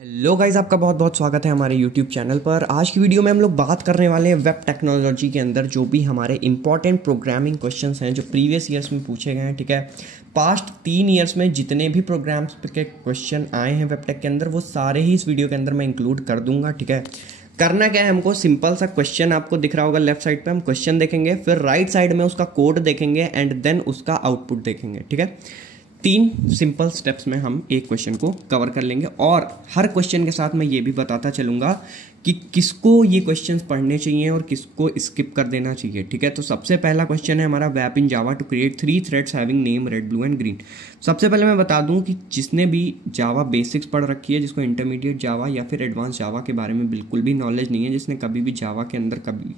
Hello guys, आपका बहुत बहुत स्वागत है हमारे यूट्यूब चैनल पर। आज की वीडियो में हम लोग बात करने वाले हैं वेब टेक्नोलॉजी के अंदर जो भी हमारे इंपॉर्टेंट प्रोग्रामिंग क्वेश्चंस हैं जो प्रीवियस ईयर्स में पूछे गए हैं। ठीक है, पास्ट 3 ईयर्स में जितने भी प्रोग्राम्स के क्वेश्चन आए हैं वेब टेक के अंदर वो सारे ही इस वीडियो के अंदर मैं इंक्लूड कर दूंगा। ठीक है, करना क्या है, हमको सिंपल सा क्वेश्चन आपको दिख रहा होगा लेफ्ट साइड पे, हम क्वेश्चन देखेंगे, फिर राइट साइड में उसका कोड देखेंगे एंड देन उसका आउटपुट देखेंगे। ठीक है, 3 सिंपल स्टेप्स में हम एक क्वेश्चन को कवर कर लेंगे और हर क्वेश्चन के साथ मैं ये भी बताता चलूँगा कि किसको ये क्वेश्चंस पढ़ने चाहिए और किसको स्किप कर देना चाहिए। ठीक है, तो सबसे पहला क्वेश्चन है हमारा, वेब in Java to create 3 threads having name red blue and green. सबसे पहले मैं बता दूं कि जिसने भी जावा बेसिक्स पढ़ रखी है, जिसको इंटरमीडिएट जावा या फिर एडवांस जावा के बारे में बिल्कुल भी नॉलेज नहीं है, जिसने कभी भी जावा के अंदर कभी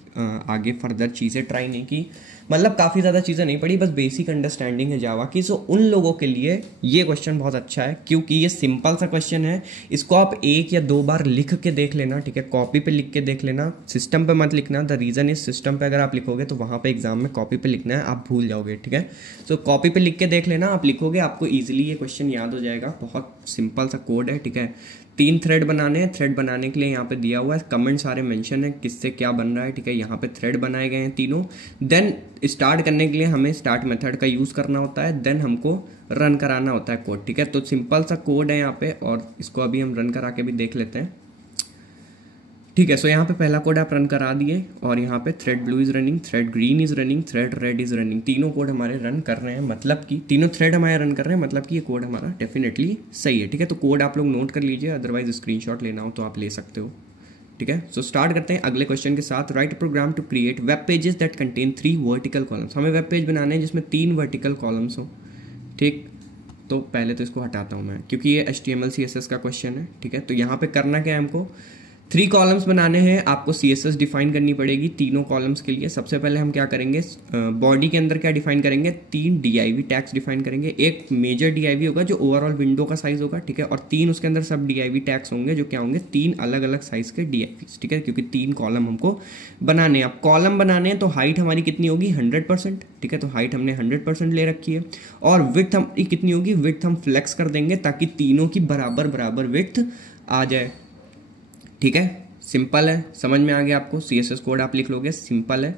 आगे फर्दर चीज़ें ट्राई नहीं की, मतलब काफ़ी ज़्यादा चीज़ें नहीं पढ़ी, बस बेसिक अंडरस्टैंडिंग है जावा की, सो उन लोगों के लिए ये क्वेश्चन बहुत अच्छा है क्योंकि ये सिंपल सा क्वेश्चन है। इसको आप 1 या 2 बार लिख के देख लेना। ठीक है, कॉपी पे लिख के देख लेना, सिस्टम पे मत लिखना। द रीज़न इज सिस्टम पे अगर आप लिखोगे तो वहाँ पे एग्जाम में कॉपी पे लिखना है, आप भूल जाओगे। ठीक है, सो कॉपी पे लिख के देख लेना, आप लिखोगे आपको ईजिली ये क्वेश्चन याद हो जाएगा। बहुत सिंपल सा कोड है। ठीक है, 3 थ्रेड बनाने हैं। थ्रेड बनाने के लिए यहाँ पे दिया हुआ है, कमेंट सारे मेंशन है किससे क्या बन रहा है। ठीक है, यहाँ पे थ्रेड बनाए गए हैं तीनों। देन स्टार्ट करने के लिए हमें स्टार्ट मेथड का यूज़ करना होता है, देन हमको रन कराना होता है कोड। ठीक है, तो सिंपल सा कोड है यहाँ पे और इसको अभी हम रन करा के भी देख लेते हैं। ठीक है, सो यहाँ पे पहला कोड आप रन करा दिए और यहाँ पे thread blue is running, thread green is running, thread red is running. तीनों कोड हमारे रन कर रहे हैं, मतलब कि तीनों थ्रेड हमारे रन कर रहे हैं, मतलब कि ये कोड हमारा डेफिनेटली सही है। ठीक है, तो कोड आप लोग नोट कर लीजिए, अदरवाइज स्क्रीनशॉट लेना हो तो आप ले सकते हो। ठीक है, सो स्टार्ट करते हैं अगले क्वेश्चन के साथ। Write program to create web pages that contain 3 vertical columns. हमें वेब पेज बनाने हैं जिसमें 3 वर्टिकल कॉलम्स हो। ठीक, तो पहले तो इसको हटाता हूँ मैं क्योंकि ये HTML CSS का क्वेश्चन है। ठीक है, तो यहाँ पे करना क्या है, हमको 3 कॉलम्स बनाने हैं। आपको CSS डिफाइन करनी पड़ेगी तीनों कॉलम्स के लिए। सबसे पहले हम क्या करेंगे, बॉडी के अंदर क्या डिफाइन करेंगे, 3 DIV टैग्स डिफाइन करेंगे। एक मेजर DIV होगा जो ओवरऑल विंडो का साइज होगा। ठीक है, और 3 उसके अंदर सब DIV टैग्स होंगे जो क्या होंगे, 3 अलग अलग साइज के DIVs। ठीक है, क्योंकि 3 कॉलम हमको बनाने हैं। अब कॉलम बनाने हैं तो हाइट हमारी कितनी होगी, 100%। ठीक है, तो हाइट हमने 100% ले रखी है और विड्थ हमारी कितनी होगी, विड्थ हम फ्लेक्स कर देंगे ताकि तीनों की बराबर बराबर विड्थ आ जाए। ठीक है, सिंपल है, समझ में आ गया आपको। CSS कोड आप लिख लोगे, सिंपल है।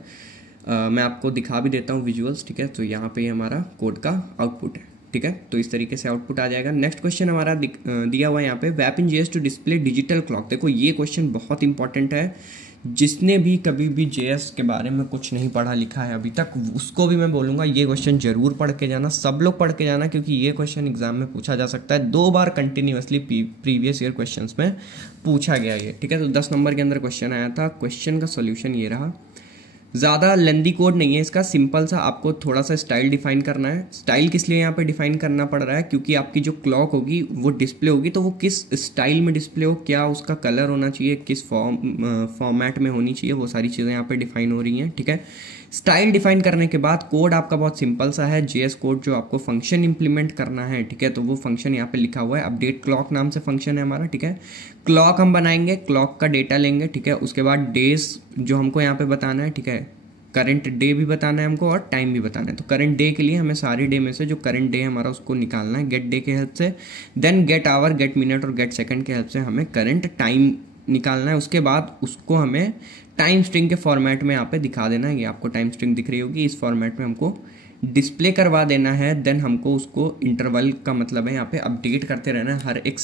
मैं आपको दिखा भी देता हूँ विजुअल्स। ठीक है, तो यहाँ पे हमारा कोड का आउटपुट है। ठीक है, तो इस तरीके से आउटपुट आ जाएगा। नेक्स्ट क्वेश्चन हमारा दिया हुआ है यहाँ पे, वेब in JS to display digital clock. देखो ये क्वेश्चन बहुत इंपॉर्टेंट है। जिसने भी कभी भी JS के बारे में कुछ नहीं पढ़ा लिखा है अभी तक, उसको भी मैं बोलूँगा ये क्वेश्चन जरूर पढ़ के जाना, सब लोग पढ़ के जाना, क्योंकि ये क्वेश्चन एग्जाम में पूछा जा सकता है 2 बार कंटिन्यूअसली प्रीवियस ईयर क्वेश्चंस में पूछा गया ये। ठीक है, तो 10 नंबर के अंदर क्वेश्चन आया था। क्वेश्चन का सोल्यूशन ये रहा, ज़्यादा लेंदी कोड नहीं है इसका, सिंपल सा आपको थोड़ा सा स्टाइल डिफाइन करना है। स्टाइल किस लिए यहाँ पे डिफाइन करना पड़ रहा है, क्योंकि आपकी जो क्लॉक होगी वो डिस्प्ले होगी तो वो किस स्टाइल में डिस्प्ले हो, क्या उसका कलर होना चाहिए, किस फॉर्मेट में होनी चाहिए, वो सारी चीज़ें यहाँ पे डिफाइन हो रही हैं। ठीक है, स्टाइल डिफाइन करने के बाद कोड आपका बहुत सिंपल सा है। JS कोड जो आपको फंक्शन इंप्लीमेंट करना है। ठीक है, तो वो फंक्शन यहाँ पे लिखा हुआ है, अपडेट क्लॉक नाम से फंक्शन है हमारा। ठीक है, क्लॉक हम बनाएंगे, क्लॉक का डेटा लेंगे। ठीक है, उसके बाद डेज जो हमको यहाँ पे बताना है। ठीक है, करंट डे भी बताना है हमको और टाइम भी बताना है। तो करंट डे के लिए हमें सारे डे में से जो करंट डे हमारा उसको निकालना है गेट डे के हेल्प से। Then get hour, get minute और गेट सेकंड के हेल्प से हमें करंट टाइम निकालना है। उसके बाद उसको हमें टाइम स्ट्रिंग के फॉर्मेट में यहाँ पे दिखा देना है। ये आपको टाइम स्ट्रिंग दिख रही होगी, इस फॉर्मेट में हमको डिस्प्ले करवा देना है। देन हमको उसको इंटरवल का मतलब है यहाँ पे अपडेट करते रहना है, हर एक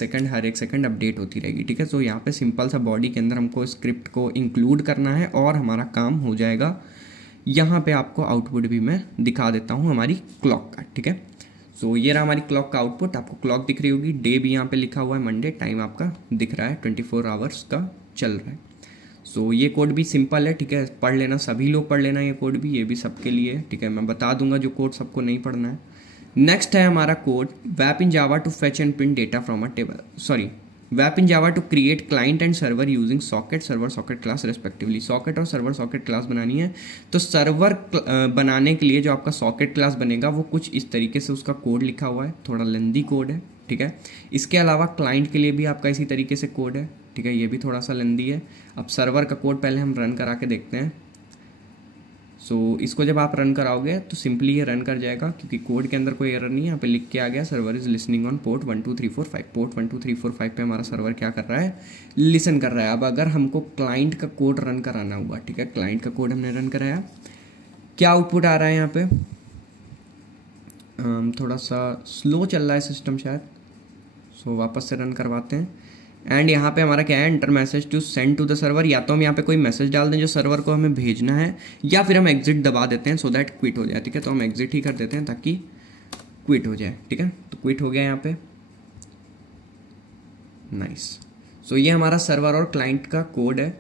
सेकंड अपडेट होती रहेगी। ठीक है, तो यहाँ पे सिंपल सा बॉडी के अंदर हमको स्क्रिप्ट को इंक्लूड करना है और हमारा काम हो जाएगा। यहाँ पे आपको आउटपुट भी मैं दिखा देता हूँ हमारी क्लॉक का। ठीक है, सो ये रहा हमारी क्लॉक का आउटपुट। आपको क्लॉक दिख रही होगी, डे भी यहाँ पे लिखा हुआ है मंडे, टाइम आपका दिख रहा है 24 आवर्स का चल रहा है। सो ये कोड भी सिंपल है। ठीक है, पढ़ लेना, सभी लोग पढ़ लेना ये कोड भी, ये भी सबके लिए है। ठीक है, मैं बता दूंगा जो कोड सबको नहीं पढ़ना है। नेक्स्ट है हमारा code, web in Java to fetch and print data from a table, sorry web in Java to create client and server using socket server socket class respectively. Socket और सर्वर सॉकेट क्लास बनानी है, तो server बनाने के लिए जो आपका socket class बनेगा वो कुछ इस तरीके से उसका कोड लिखा हुआ है, थोड़ा लेंदी कोड है। ठीक है, इसके अलावा क्लाइंट के लिए भी आपका इसी तरीके से कोड है। ठीक है, ये भी थोड़ा सा लेंदी है। अब सर्वर का कोड पहले हम रन करा के देखते हैं। सो इसको जब आप रन कराओगे तो सिंपली ये रन कर जाएगा, क्योंकि कोड के अंदर कोई एरर नहीं है। यहाँ पे लिख के आ गया server is listening on port 12345। Port 12345 पे हमारा सर्वर क्या कर रहा है, लिसन कर रहा है। अब अगर हमको क्लाइंट का कोड रन कराना हुआ, ठीक है, क्लाइंट का कोड हमने रन कराया, क्या आउटपुट आ रहा है यहाँ पे, थोड़ा सा स्लो चल रहा है सिस्टम शायद, सो वापस से रन करवाते हैं। एंड यहाँ पे हमारा क्या है, enter message to send to the server. या तो हम यहाँ पे कोई मैसेज डाल दें जो सर्वर को हमें भेजना है, या फिर हम एग्जिट दबा देते हैं सो दैट क्विट हो जाए, ठीक है। तो हम एग्जिट ही कर देते हैं ताकि क्विट हो जाए, ठीक है। तो क्विट हो गया यहाँ पे, नाइस। सो ये हमारा सर्वर और क्लाइंट का कोड है।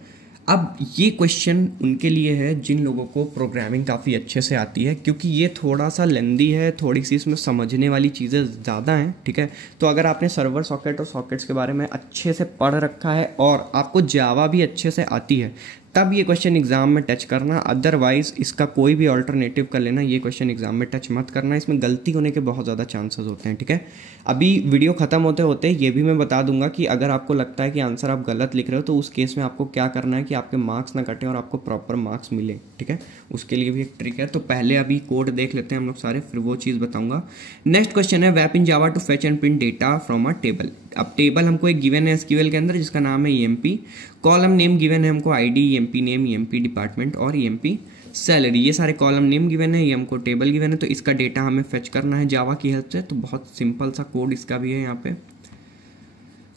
अब ये क्वेश्चन उनके लिए है जिन लोगों को प्रोग्रामिंग काफ़ी अच्छे से आती है, क्योंकि ये थोड़ा सा लेंदी है, थोड़ी सी इसमें समझने वाली चीज़ें ज़्यादा हैं, ठीक है। तो अगर आपने सर्वर सॉकेट और सॉकेट्स के बारे में अच्छे से पढ़ रखा है और आपको जावा भी अच्छे से आती है, तब ये क्वेश्चन एग्जाम में टच करना। अदरवाइज इसका कोई भी ऑल्टरनेटिव कर लेना, ये क्वेश्चन एग्जाम में टच मत करना, इसमें गलती होने के बहुत ज़्यादा चांसेस होते हैं, ठीक है। अभी वीडियो खत्म होते होते ये भी मैं बता दूंगा कि अगर आपको लगता है कि आंसर आप गलत लिख रहे हो तो उस केस में आपको क्या करना है कि आपके मार्क्स ना कटें और आपको प्रॉपर मार्क्स मिले, ठीक है। उसके लिए भी एक ट्रिक है। तो पहले अभी कोड देख लेते हैं हम लोग सारे, फिर वो चीज़ बताऊंगा। नेक्स्ट क्वेश्चन है, वैप in Java to fetch and print data from a table. अब टेबल हमको एक गिवन है एसक्यूएल के अंदर जिसका नाम है ईएमपी। कॉलम नेम गिवन है हमको ID, EMP name, EMP department और ईएमपी सैलरी। ये सारे कॉलम नेम गिवन है, ये हमको टेबल गिवन है। तो इसका डेटा हमें फेच करना है जावा की हेल्प से। तो बहुत सिंपल सा कोड इसका भी है यहाँ पे।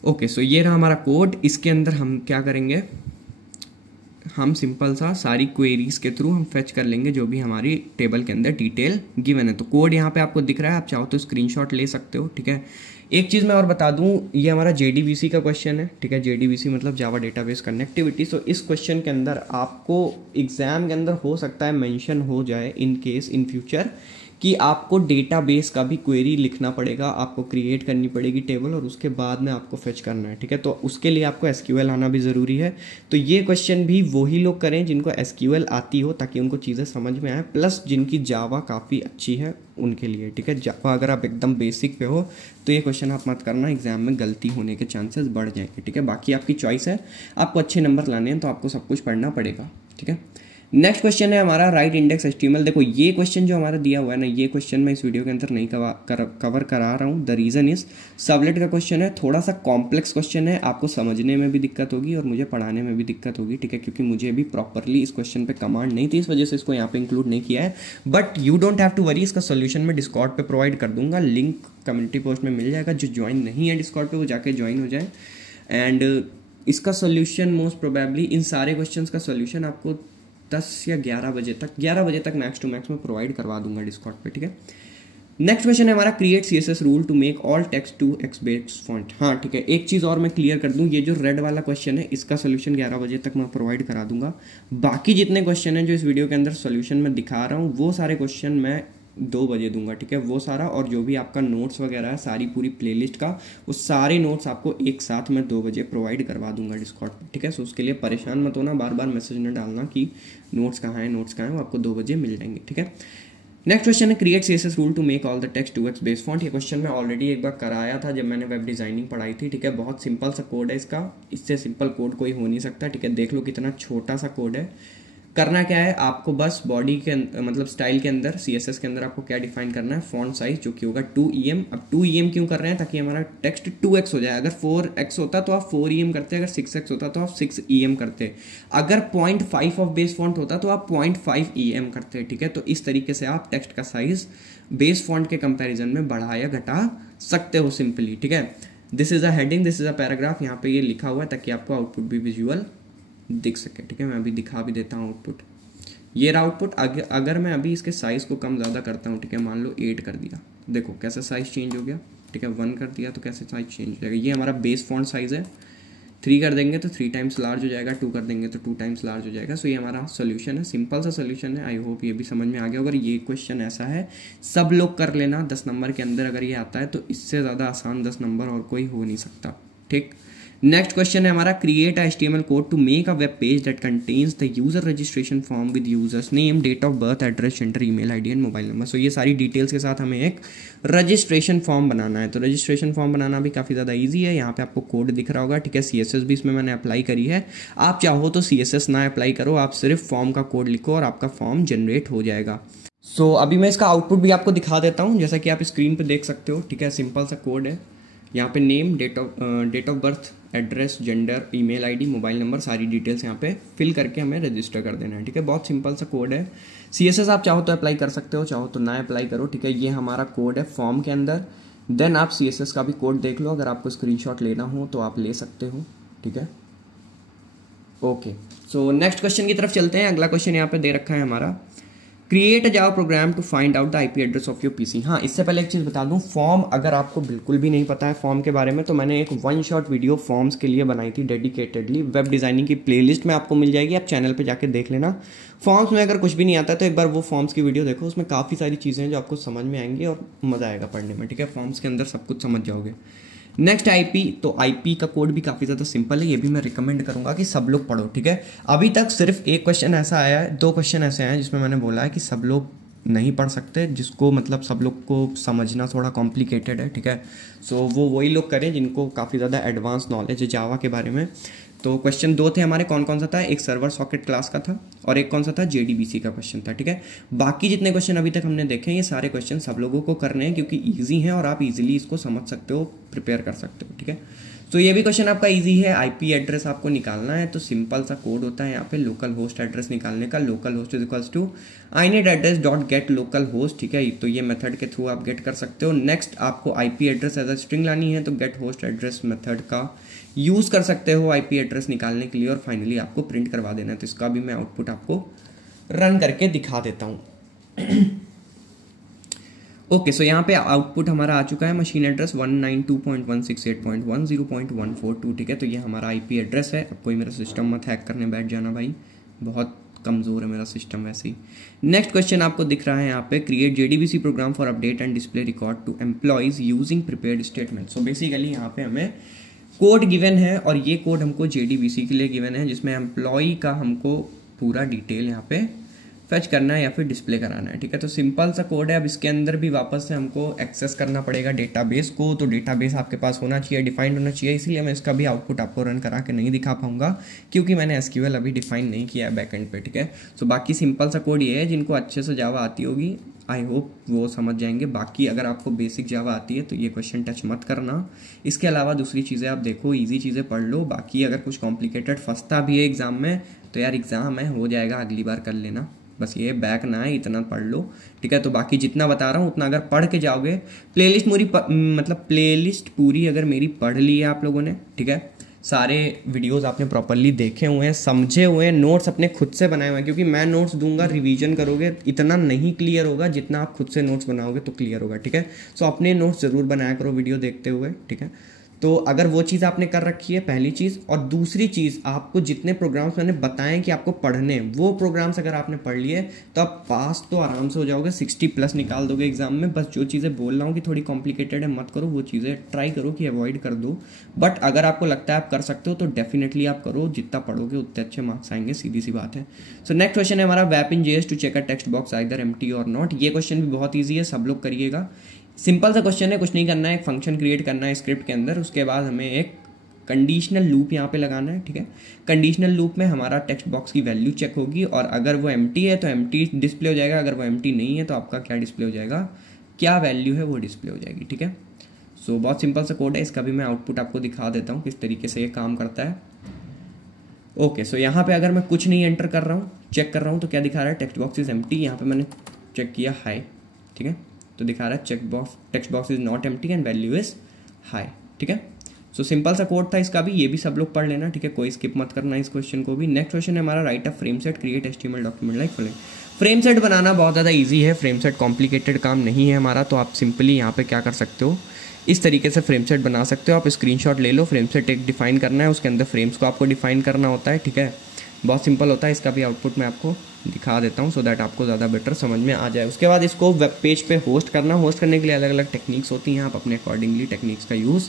ओके, सो ये रहा हमारा कोड। इसके अंदर हम क्या करेंगे, हम सिंपल सा सारी क्वेरीज के थ्रू हम फेच कर लेंगे जो भी हमारी टेबल के अंदर डिटेल गिवन है। तो कोड यहाँ पे आपको दिख रहा है, आप चाहो तो स्क्रीनशॉट ले सकते हो, ठीक है। एक चीज़ मैं और बता दूं, ये हमारा जेडीबीसी का क्वेश्चन है, ठीक है। जेडीबीसी मतलब जावा डेटाबेस कनेक्टिविटी। सो इस क्वेश्चन के अंदर आपको एग्जाम के अंदर हो सकता है मेंशन हो जाए इन केस इन फ्यूचर कि आपको डेटाबेस का भी क्वेरी लिखना पड़ेगा, आपको क्रिएट करनी पड़ेगी टेबल और उसके बाद में आपको फेच करना है, ठीक है। तो उसके लिए आपको एसक्यूएल आना भी ज़रूरी है। तो ये क्वेश्चन भी वही लोग करें जिनको एसक्यूएल आती हो, ताकि उनको चीज़ें समझ में आए, प्लस जिनकी जावा काफ़ी अच्छी है उनके लिए, ठीक है। जावा अगर आप एकदम बेसिक पे हो तो ये क्वेश्चन आप मत करना, एग्जाम में गलती होने के चांसेस बढ़ जाएंगे, ठीक है। बाकी आपकी चॉइस है, आपको अच्छे नंबर लाने हैं तो आपको सब कुछ पढ़ना पड़ेगा, ठीक है। नेक्स्ट क्वेश्चन है हमारा राइट इंडेक्स एचटीएमएल। देखो ये क्वेश्चन जो हमारा दिया हुआ है ना, ये क्वेश्चन मैं इस वीडियो के अंदर नहीं कवर करा रहा हूँ। द रीज़न इज सबलेट का क्वेश्चन है, थोड़ा सा कॉम्प्लेक्स क्वेश्चन है, आपको समझने में भी दिक्कत होगी और मुझे पढ़ाने में भी दिक्कत होगी, ठीक है। क्योंकि मुझे भी प्रॉपरली इस क्वेश्चन पे कमांड नहीं थी, इस वजह से इसको यहाँ पे इंक्लूड नहीं किया है। But you don't have to worry, इसका सोल्यूशन मैं डिस्कॉर्ड पे प्रोवाइड कर दूंगा, लिंक कम्युनिटी पोस्ट में मिल जाएगा। जो ज्वाइन नहीं है डिस्कॉर्ड पे वो जाके ज्वाइन हो जाए। एंड इसका सोल्यूशन मोस्ट प्रोबेबली इन सारे क्वेश्चन का सोल्यूशन आपको 10 या 11 बजे तक मैक्स टू मैक्स में प्रोवाइड करवा दूंगा डिस्कॉर्ड पे, ठीक है। नेक्स्ट क्वेश्चन है हमारा, create CSS rule to make all text two x base font. हाँ ठीक है, एक चीज़ और मैं क्लियर कर दूं, ये जो रेड वाला क्वेश्चन है इसका सोल्यूशन 11 बजे तक मैं प्रोवाइड करा दूंगा। बाकी जितने क्वेश्चन हैं जो इस वीडियो के अंदर सोल्यूशन मैं दिखा रहा हूँ वो सारे क्वेश्चन मैं 2 बजे दूंगा, ठीक है। वो सारा और जो भी आपका नोट्स वगैरह है, सारी पूरी प्लेलिस्ट का, वो सारे नोट्स आपको एक साथ मैं 2 बजे प्रोवाइड करवा दूंगा डिस्कॉर्ड पे, ठीक है। सो उसके लिए परेशान मत होना, बार बार मैसेज न डालना कि नोट्स कहाँ हैं, वो आपको 2 बजे मिल जाएंगे, ठीक है। नेक्स्ट क्वेश्चन है, create CSS rule to make all the text 2x base font. ये क्वेश्चन मैं ऑलरेडी एक बार कराया था जब मैंने वेब डिजाइनिंग पढ़ाई थी, ठीक है। बहुत सिंपल सा कोड है इसका, इससे सिंपल कोड कोई हो नहीं सकता, ठीक है। देख लो कितना छोटा सा कोड है। करना क्या है, आपको बस बॉडी के मतलब स्टाइल के अंदर सीएसएस के अंदर आपको क्या डिफाइन करना है, फॉन्ट साइज जो कि होगा 2em। अब 2em क्यों कर रहे हैं, ताकि हमारा टेक्स्ट 2x हो जाए। अगर 4x होता तो आप 4em करते, अगर 6x होता तो आप 6em करते, अगर 0.5 ऑफ बेस फॉन्ट होता तो आप 0.5em करते, ठीक है। तो इस तरीके से आप टेक्स्ट का साइज बेस फॉन्ट के कंपेरिजन में बढ़ा या घटा सकते हो सिंपली, ठीक है। This is a heading, this is a paragraph, यहाँ पे ये लिखा हुआ है ताकि आपको आउटपुट भी विजुअल दिख सके, ठीक है। मैं अभी दिखा भी देता हूँ आउटपुट। ये रहा आउटपुट। अगर मैं अभी इसके साइज़ को कम ज़्यादा करता हूँ, ठीक है, मान लो 8 कर दिया, देखो कैसे साइज़ चेंज हो गया, ठीक है। 1 कर दिया तो कैसे साइज़ चेंज हो जाएगा। ये हमारा बेस फॉन्ट साइज़ है। 3 कर देंगे तो 3 टाइम्स लार्ज हो जाएगा, 2 कर देंगे तो 2 टाइम्स लार्ज हो जाएगा। सो ये हमारा सोल्यूशन है, सिंपल सा सोल्यूशन है। आई होप ये भी समझ में आ गया। अगर ये क्वेश्चन ऐसा है सब लोग कर लेना 10 नंबर के अंदर, अगर ये आता है तो इससे ज़्यादा आसान 10 नंबर और कोई हो नहीं सकता, ठीक। नेक्स्ट क्वेश्चन है हमारा, create a HTML code to make a web page that contains the user registration form with users name, date of birth, address, gender, email ID and mobile number. So ये सारी details के साथ हमें एक registration form बनाना है। तो registration form बनाना भी काफ़ी ज़्यादा ईजी है। यहाँ पे आपको कोड दिख रहा होगा, ठीक है। CSS भी इसमें मैंने अप्लाई करी है। आप चाहो तो CSS ना अप्लाई करो, आप सिर्फ फॉर्म का कोड लिखो और आपका फॉर्म जनरेट हो जाएगा। सो अभी मैं इसका आउटपुट भी आपको दिखा देता हूँ, जैसा कि आप स्क्रीन पे देख सकते हो, ठीक है। सिंपल सा कोड है। यहाँ पे name, date of birth, address, gender, email ID, mobile number, सारी डिटेल्स यहाँ पे फिल करके हमें रजिस्टर कर देना है, ठीक है। बहुत सिंपल सा कोड है। CSS आप चाहो तो अप्लाई कर सकते हो, चाहो तो ना अप्लाई करो, ठीक है। ये हमारा कोड है फॉर्म के अंदर। देन आप CSS का भी कोड देख लो, अगर आपको स्क्रीनशॉट लेना हो तो आप ले सकते हो, ठीक है। ओके, सो नेक्स्ट क्वेश्चन की तरफ चलते हैं। अगला क्वेश्चन यहाँ पे दे रखा है हमारा, create a Java program to find out the IP address of your PC। हाँ, इससे पहले एक चीज़ बता दूं, फॉर्म अगर आपको बिल्कुल भी नहीं पता है फॉर्म के बारे में, तो मैंने एक 1 शॉट वीडियो फॉर्म्स के लिए बनाई थी डेडिकेटेडली। वेब डिज़ाइनिंग की प्लेलिस्ट में आपको मिल जाएगी, आप चैनल पे जाके देख लेना। फॉर्म्स में अगर कुछ भी नहीं आता तो एक बार वो फॉर्म्स की वीडियो देखो, उसमें काफ़ी सारी चीज़ें हैं जो आपको समझ में आएंगी और मज़ा आएगा पढ़ने में, ठीक है। फॉर्म्स के अंदर सब कुछ समझ जाओगे। नेक्स्ट IP, तो IP का कोड भी काफ़ी ज़्यादा सिंपल है, ये भी मैं रिकमेंड करूँगा कि सब लोग पढ़ो, ठीक है। अभी तक सिर्फ एक क्वेश्चन ऐसा आया है, 2 क्वेश्चन ऐसे आए हैं जिसमें मैंने बोला है कि सब लोग नहीं पढ़ सकते, जिसको मतलब सब लोग को समझना थोड़ा कॉम्प्लिकेटेड है, ठीक है। सो वो वही लोग करें जिनको काफ़ी ज़्यादा एडवांस नॉलेज है जावा के बारे में। तो क्वेश्चन 2 थे हमारे, कौन कौन सा था, एक सर्वर सॉकेट क्लास का था और एक कौन सा था, JDBC का क्वेश्चन था, ठीक है। बाकी जितने क्वेश्चन अभी तक हमने देखे हैं, ये सारे क्वेश्चन सब लोगों को करने हैं क्योंकि ईजी हैं और आप इजीली इसको समझ सकते हो, प्रिपेयर कर सकते हो, ठीक है। तो ये भी क्वेश्चन आपका इजी है। IP एड्रेस आपको निकालना है, तो सिंपल सा कोड होता है यहाँ पे लोकल होस्ट एड्रेस निकालने का। Local host is equals to inet address dot get local host, ठीक है। तो ये मेथड के थ्रू आप गेट कर सकते हो। नेक्स्ट आपको IP address as a string लानी है, तो गेट होस्ट एड्रेस मेथड का यूज़ कर सकते हो IP एड्रेस निकालने के लिए, और फाइनली आपको प्रिंट करवा देना है। तो इसका भी मैं आउटपुट आपको रन करके दिखा देता हूँ। ओके, सो यहाँ पे आउटपुट हमारा आ चुका है, मशीन एड्रेस 192.168.10.142, ठीक है। तो ये हमारा IP एड्रेस है। अब कोई मेरा सिस्टम मत हैक करने बैठ जाना भाई, बहुत कमज़ोर है मेरा सिस्टम वैसे ही। नेक्स्ट क्वेश्चन आपको दिख रहा है यहाँ पे, create JDBC program for update and display record to employees using prepared statement. So basically यहाँ पे हमें कोड गिवन है और ये कोड हमको JDBC के लिए गिवन है, जिसमें एम्प्लॉय का हमको पूरा डिटेल यहाँ पे फैच करना है या फिर डिस्प्ले कराना है, ठीक है। तो सिंपल सा कोड है। अब इसके अंदर भी वापस से हमको एक्सेस करना पड़ेगा डेटाबेस को, तो डेटाबेस आपके पास होना चाहिए, डिफाइंड होना चाहिए। इसीलिए मैं इसका भी आउटपुट आपको रन करा के नहीं दिखा पाऊंगा क्योंकि मैंने SQL अभी डिफाइन नहीं किया है बैकएंड पे, ठीक है। सो बाकी सिंपल सा कोड ये है, जिनको अच्छे से जावा आती होगी आई होप वो समझ जाएंगे। बाकी अगर आपको बेसिक जावा आती है तो ये क्वेश्चन टच मत करना। इसके अलावा दूसरी चीज़ें आप देखो, ईजी चीज़ें पढ़ लो। बाकी अगर कुछ कॉम्प्लिकेटेड फंसता भी है एग्जाम में तो यार एग्जाम है, हो जाएगा, अगली बार कर लेना, बस ये बैक ना है, इतना पढ़ लो, ठीक है। तो बाकी जितना बता रहा हूँ उतना अगर पढ़ के जाओगे, प्लेलिस्ट पूरी अगर मेरी पढ़ ली है आप लोगों ने, ठीक है, सारे वीडियोस आपने प्रॉपरली देखे हुए हैं, समझे हुए हैं, नोट्स अपने खुद से बनाए हुए हैं, क्योंकि मैं नोट्स दूंगा, रिवीजन करोगे, इतना नहीं क्लियर होगा जितना आप खुद से नोट्स बनाओगे तो क्लियर होगा, ठीक है। सो अपने नोट्स ज़रूर बनाया करो वीडियो देखते हुए, ठीक है। तो अगर वो चीज़ आपने कर रखी है, पहली चीज़, और दूसरी चीज़, आपको जितने प्रोग्राम्स मैंने बताएं कि आपको पढ़ने, वो प्रोग्राम्स अगर आपने पढ़ लिए तो आप पास तो आराम से हो जाओगे, 60+ निकाल दोगे एग्जाम में। बस जो चीज़ें बोल रहा हूँ कि थोड़ी कॉम्प्लिकेटेड है मत करो, वो चीज़ें ट्राई करो कि अवॉइड कर दो। बट अगर आपको लगता है आप कर सकते हो तो डेफिनेटली आप करो, जितना पढ़ोगे उतने अच्छे मार्क्स आएंगे, सीधी सी बात है। सो नेक्स्ट क्वेश्चन है हमारा, वैप in JS to check a text box either empty और नॉट। ये क्वेश्चन भी बहुत ईजी है, सब लोग करिएगा। सिंपल सा क्वेश्चन है, कुछ नहीं करना है, एक फंक्शन क्रिएट करना है स्क्रिप्ट के अंदर, उसके बाद हमें एक कंडीशनल लूप यहाँ पे लगाना है, ठीक है। कंडीशनल लूप में हमारा टेक्स्ट बॉक्स की वैल्यू चेक होगी और अगर वो एम्प्टी है तो एम्प्टी डिस्प्ले हो जाएगा, अगर वो एम्प्टी नहीं है तो आपका क्या डिस्प्ले हो जाएगा, क्या वैल्यू है वो डिस्प्ले हो जाएगी, ठीक है। सो बहुत सिंपल सा कोड है, इसका भी मैं आउटपुट आपको दिखा देता हूँ किस तरीके से ये काम करता है। ओके, सो यहाँ पे अगर मैं कुछ नहीं एंटर कर रहा हूँ, चेक कर रहा हूँ, तो क्या दिखा रहा है, टेक्स्ट बॉक्स इज एम्प्टी। यहाँ पे मैंने चेक किया हाई, ठीक है, तो दिखा रहा है text box is not empty and value is high, ठीक है। सो सिंपल सा कोड था इसका भी, ये भी सब लोग पढ़ लेना, ठीक है, कोई स्किप मत करना इस क्वेश्चन को भी। नेक्स्ट क्वेश्चन है हमारा, write a frame set create HTML document like following. Frame set बनाना बहुत ज़्यादा ईजी है, फ्रेम सेट कॉम्प्लिकेटेड काम नहीं है हमारा। तो आप सिंपली यहाँ पे क्या कर सकते हो, इस तरीके से फ्रेम सेट बना सकते हो। आप स्क्रीनशॉट ले लो, फ्रेम सेट एक डिफाइन करना है, उसके अंदर फ्रेम्स को आपको डिफाइन करना होता है, ठीक है। बहुत सिंपल होता है, इसका भी आउटपुट मैं आपको दिखा देता हूँ सो दैट आपको ज़्यादा बेटर समझ में आ जाए। उसके बाद इसको वेब पेज पे होस्ट करना, होस्ट करने के लिए अलग अलग टेक्निक्स होती हैं, आप अपने अकॉर्डिंगली टेक्निक्स का यूज़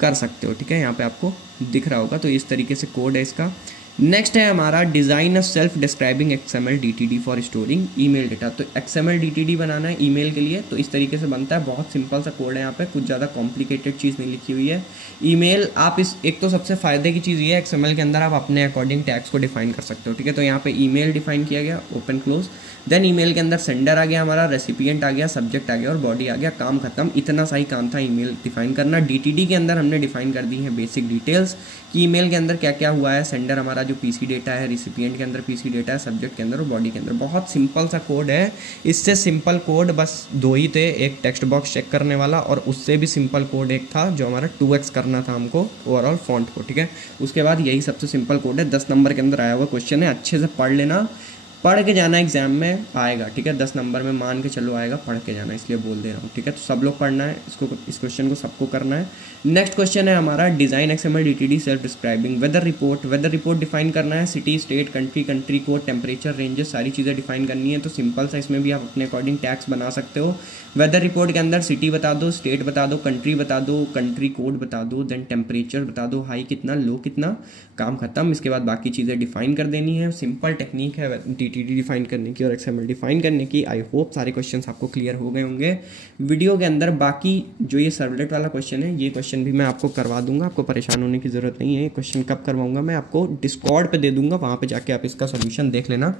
कर सकते हो, ठीक है। यहाँ पे आपको दिख रहा होगा, तो इस तरीके से कोड है इसका। नेक्स्ट है हमारा design a self describing XML DTD for storing email data. तो XML DTD बनाना है ईमेल के लिए, तो इस तरीके से बनता है। बहुत सिंपल सा कोड है, यहाँ पे कुछ ज़्यादा कॉम्प्लिकेटेड चीज़ नहीं लिखी हुई है। ईमेल आप इस एक तो सबसे फ़ायदे की चीज़ ये है, XML के अंदर आप अपने अकॉर्डिंग टैग्स को डिफाइन कर सकते हो, ठीक है। तो यहाँ पे ईमेल डिफाइन किया गया, ओपन क्लोज। देन ईमेल के अंदर सेंडर आ गया हमारा, रेसिपिएंट आ गया, सब्जेक्ट आ गया और बॉडी आ गया, काम खत्म। इतना सा ही काम था ईमेल डिफाइन करना। DTD के अंदर हमने डिफाइन कर दी है बेसिक डिटेल्स कि ईमेल के अंदर क्या क्या हुआ है। सेंडर हमारा जो PC डेटा है, रिसिपिएंट के अंदर PC डेटा है, सब्जेक्ट के अंदर और बॉडी के अंदर। बहुत सिंपल सा कोड है। इससे सिंपल कोड बस दो ही थे, एक टेक्स्ट बॉक्स चेक करने वाला और उससे भी सिंपल कोड एक था जो हमारा 2x करना था हमको ओवरऑल फॉन्ट को, ठीक है। उसके बाद यही सबसे सिंपल कोड है। 10 नंबर के अंदर आया हुआ क्वेश्चन है, अच्छे से पढ़ लेना, पढ़ के जाना, एग्जाम में आएगा, ठीक है। 10 नंबर में मान के चलो आएगा, पढ़ के जाना, इसलिए बोल दे रहा हूँ, ठीक है। तो सब लोग पढ़ना है इसको, इस क्वेश्चन को सबको करना है। नेक्स्ट क्वेश्चन है हमारा design XML DTD self describing weather report. Weather report define करना है, city, state, country, country code, temperature, ranges, सारी चीज़ें डिफाइन करनी है। तो सिंपल सा इसमें भी आप अपने अकॉर्डिंग टैग्स बना सकते हो। वेदर रिपोर्ट के अंदर सिटी बता दो, स्टेट बता दो, कंट्री बता दो, कंट्री कोड बता दो, देन टेम्परेचर बता दो, हाई कितना, लो कितना, काम खत्म। इसके बाद बाकी चीज़ें डिफाइन कर देनी है। सिंपल टेक्निक है DTD डिफाइन करने की और XML डिफाइन करने की। आई होप सारे क्वेश्चंस आपको क्लियर हो गए होंगे वीडियो के अंदर। बाकी जो ये सर्वलेट वाला क्वेश्चन है, ये क्वेश्चन भी मैं आपको करवा दूंगा, आपको परेशान होने की ज़रूरत नहीं है। ये क्वेश्चन कब करवाऊंगा मैं आपको डिस्कॉर्ड पे दे दूंगा, वहाँ पे जाके आप इसका सोल्यूशन देख लेना।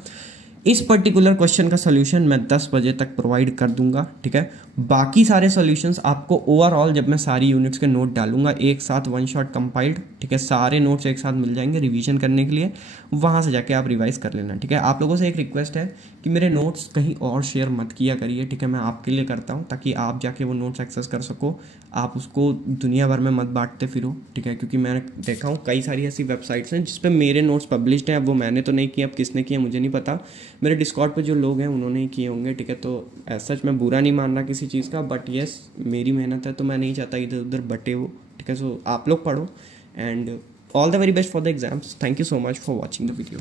इस पर्टिकुलर क्वेश्चन का सोल्यूशन मैं 10 बजे तक प्रोवाइड कर दूंगा, ठीक है। बाकी सारे सॉल्यूशंस आपको ओवरऑल जब मैं सारी यूनिट्स के नोट डालूंगा एक साथ वन शॉट कंपाइल्ड, ठीक है, सारे नोट्स एक साथ मिल जाएंगे रिवीजन करने के लिए। वहाँ से जाके आप रिवाइज कर लेना, ठीक है। आप लोगों से एक रिक्वेस्ट है कि मेरे नोट्स कहीं और शेयर मत किया करिए, ठीक है। मैं आपके लिए करता हूँ ताकि आप जाके वो नोट्स एक्सेस कर सको, आप उसको दुनिया भर में मत बांटते फिरो, ठीक है। क्योंकि मैंने देखा हूँ कई सारी ऐसी वेबसाइट्स हैं जिस पे मेरे नोट्स पब्लिश्ड हैं। अब वो मैंने तो नहीं किया, अब किसने किया मुझे नहीं पता, मेरे डिस्कॉर्ड पे जो लोग हैं उन्होंने ही किए होंगे, ठीक है। तो ऐसा मैं बुरा नहीं मान रहा किसी चीज़ का, बट येस मेरी मेहनत है तो मैं नहीं चाहता इधर उधर बटे वो, ठीक है। सो आप लोग पढ़ो and all the very best for the exams. Thank you so much for watching the video.